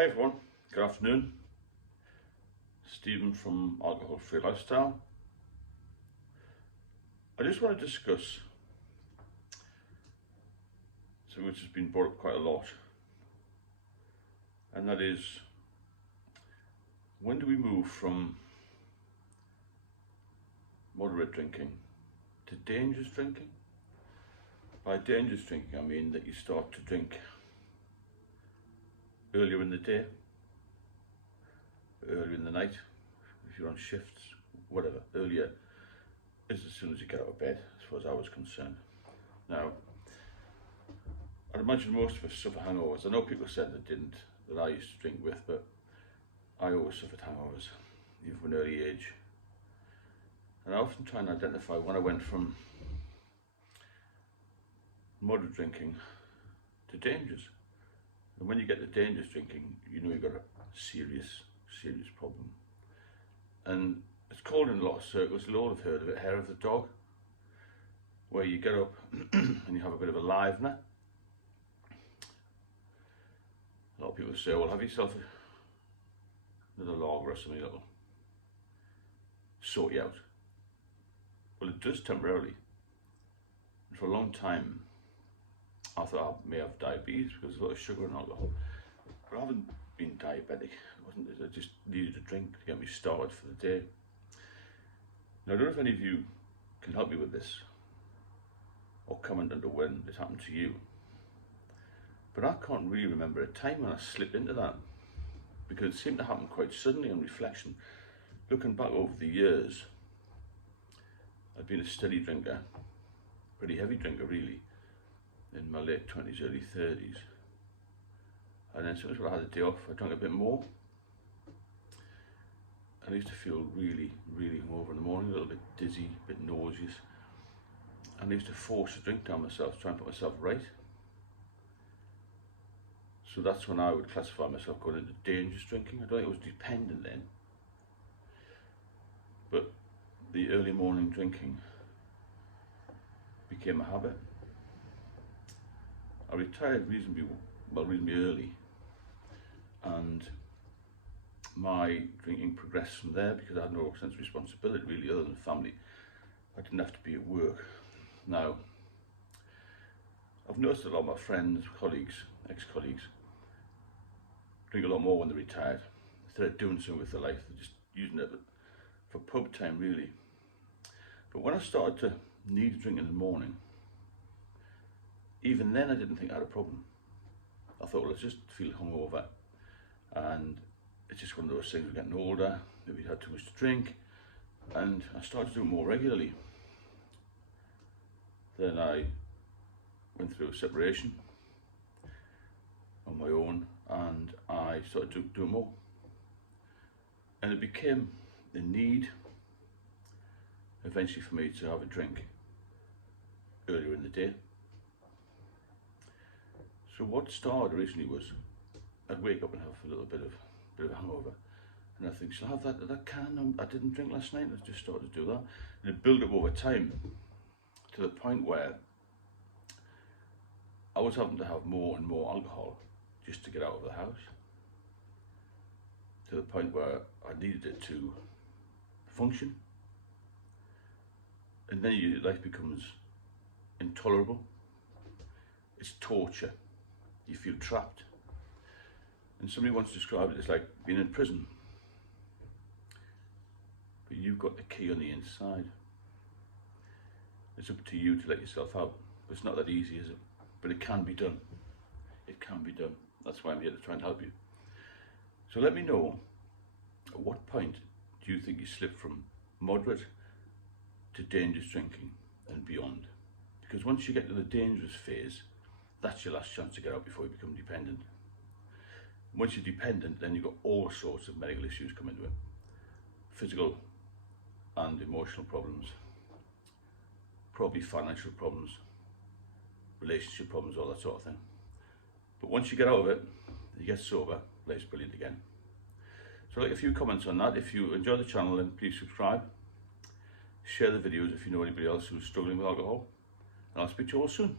Hi everyone, good afternoon. Stephen from Alcohol Free Lifestyle. I just want to discuss something which has been brought up quite a lot, and that is, when do we move from moderate drinking to dangerous drinking? By dangerous drinking I mean that you start to drink earlier in the day, earlier in the night, if you're on shifts, whatever. Earlier is as soon as you get out of bed, as far as I was concerned. Now, I'd imagine most of us suffer hangovers. I know people said that I used to drink with, but I always suffered hangovers, even from an early age. And I often try and identify when I went from moderate drinking to dangerous. And when you get to dangerous drinking, you know you've got a serious problem. And it's called in a lot of circles, you'll all have heard of it, hair of the dog, where you get up and you have a bit of a livener. A lot of people say, well, have yourself another lager or something that'll sort you out. Well, it does temporarily. And for a long time, I thought I may have diabetes because there's a lot of sugar and alcohol. But I haven't been diabetic. I just needed a drink to get me started for the day. Now, I don't know if any of you can help me with this or comment under when this happened to you. But I can't really remember a time when I slipped into that, because it seemed to happen quite suddenly on reflection. Looking back over the years, I've been a steady drinker, pretty heavy drinker really, in my late 20s, early 30s. And then as soon as I had a day off, I drank a bit more. I used to feel really hungover in the morning, a little bit dizzy, a bit nauseous. And I used to force a drink down myself, try and put myself right. So that's when I would classify myself going into dangerous drinking. I don't think it was dependent then. But the early morning drinking became a habit. I retired reasonably early, and my drinking progressed from there because I had no sense of responsibility really other than family. I didn't have to be at work. Now, I've noticed a lot of my friends, colleagues, ex-colleagues, drink a lot more when they're retired. Instead of doing something with their life, they're just using it for pub time really. But when I started to need a drink in the morning, even then I didn't think I had a problem. I thought, well, I just feel hungover, and it's just one of those things, we're getting older, maybe had too much to drink, and I started to do it more regularly. Then I went through a separation on my own, and I started to do it more. And it became a need eventually for me to have a drink earlier in the day. So what started originally was I'd wake up and have a little bit of a hangover, and I think, shall I have that can I didn't drink last night? I just started to do that, and it built up over time to the point where I was having to have more and more alcohol just to get out of the house, to the point where I needed it to function, and then your life becomes intolerable. It's torture. You feel trapped. And somebody once described it as like being in prison, but you've got the key on the inside. It's up to you to let yourself out. But it's not that easy, is it? But it can be done. It can be done. That's why I'm here to try and help you. So let me know, at what point do you think you slip from moderate to dangerous drinking and beyond? Because once you get to the dangerous phase, that's your last chance to get out before you become dependent. Once you're dependent, then you've got all sorts of medical issues come into it. Physical and emotional problems, probably financial problems, relationship problems, all that sort of thing. But once you get out of it, you get sober, life's brilliant again. So I'd like a few comments on that. If you enjoy the channel, then please subscribe. Share the videos if you know anybody else who's struggling with alcohol. And I'll speak to you all soon.